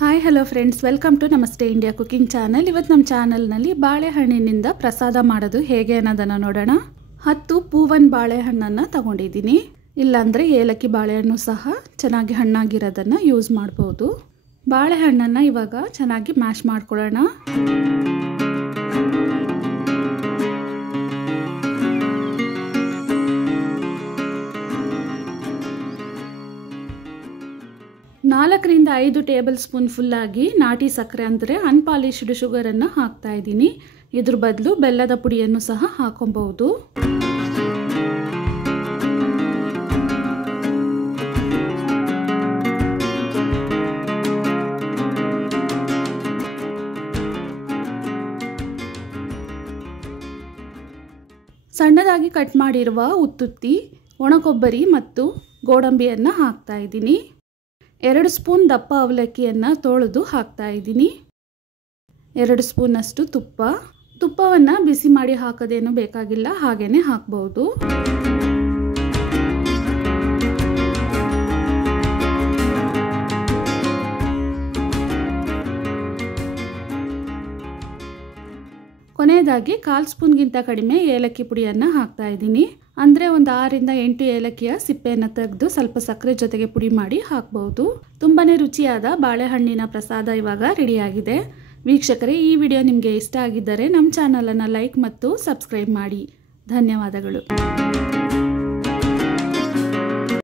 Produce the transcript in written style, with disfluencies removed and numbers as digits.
Hi hello friends, welcome to Namaste India cooking channel. ಇವತ್ತು ನಮ್ಮ ಚಾನಲ್ನಲ್ಲಿ ಬಾಳೆಹಣ್ಣಿನಿಂದ ಪ್ರಸಾದ ಮಾಡೋದು ಹೇಗೆ ಅನ್ನೋದನ್ನು ನೋಡೋಣ. 10 ಪೂವನ್ ಬಾಳೆಹಣ್ಣನ್ನು ತಗೊಂಡಿದ್ದೀನಿ. ಇಲ್ಲಾಂದರೆ ಏಲಕ್ಕಿ ಬಾಳೆಹಣ್ಣು ಸಹ ಚೆನ್ನಾಗಿ ಹಣ್ಣಾಗಿರೋದನ್ನು ಯೂಸ್ ಮಾಡ್ಬೋದು. ಬಾಳೆಹಣ್ಣನ್ನು ಇವಾಗ ಚೆನ್ನಾಗಿ ಮ್ಯಾಶ್ ಮಾಡ್ಕೊಳ್ಳೋಣ. ನಾಲ್ಕರಿಂದ 5 ಟೇಬಲ್ ಸ್ಪೂನ್ ಫುಲ್ಲಾಗಿ ನಾಟಿ ಸಕ್ಕರೆ ಅಂದರೆ ಅನ್ಪಾಲಿಶ್ಡ್ ಶುಗರನ್ನು ಹಾಕ್ತಾ ಇದ್ದೀನಿ. ಇದ್ರ ಬದಲು ಬೆಲ್ಲದ ಪುಡಿಯನ್ನು ಸಹ ಹಾಕೊಬಹುದು. ಸಣ್ಣದಾಗಿ ಕಟ್ ಮಾಡಿರುವ ಉತ್ತುತ್ತಿ, ಒಣಕೊಬ್ಬರಿ ಮತ್ತು ಗೋಡಂಬಿಯನ್ನು ಹಾಕ್ತಾ ಇದ್ದೀನಿ. 2 ಸ್ಪೂನ್ ದಪ್ಪ ಅವಲಕ್ಕಿಯನ್ನು ತೊಳೆದು ಹಾಕ್ತಾ ಇದ್ದೀನಿ. 2 ಸ್ಪೂನಷ್ಟು ತುಪ್ಪವನ್ನು ಬಿಸಿ ಮಾಡಿ ಹಾಕೋದೇನು ಬೇಕಾಗಿಲ್ಲ, ಹಾಗೇನೆ ಹಾಕ್ಬಹುದು. ಕೊನೆಯದಾಗಿ 1/4 ಸ್ಪೂನ್ಗಿಂತ ಕಡಿಮೆ ಏಲಕ್ಕಿ ಪುಡಿಯನ್ನು ಹಾಕ್ತಾ ಇದ್ದೀನಿ. ಅಂದರೆ ಒಂದು 6ರಿಂದ 8 ಏಲಕ್ಕಿಯ ಸಿಪ್ಪೆಯನ್ನು ತೆಗೆದು ಸ್ವಲ್ಪ ಸಕ್ಕರೆ ಜೊತೆಗೆ ಪುಡಿ ಮಾಡಿ ಹಾಕ್ಬಹುದು. ತುಂಬಾ ರುಚಿಯಾದ ಬಾಳೆಹಣ್ಣಿನ ಪ್ರಸಾದ ಇವಾಗ ರೆಡಿಯಾಗಿದೆ. ವೀಕ್ಷಕರೇ, ಈ ವಿಡಿಯೋ ನಿಮಗೆ ಇಷ್ಟ ಆಗಿದ್ದರೆ ನಮ್ಮ ಚಾನಲನ್ನು ಲೈಕ್ ಮತ್ತು ಸಬ್ಸ್ಕ್ರೈಬ್ ಮಾಡಿ. ಧನ್ಯವಾದಗಳು.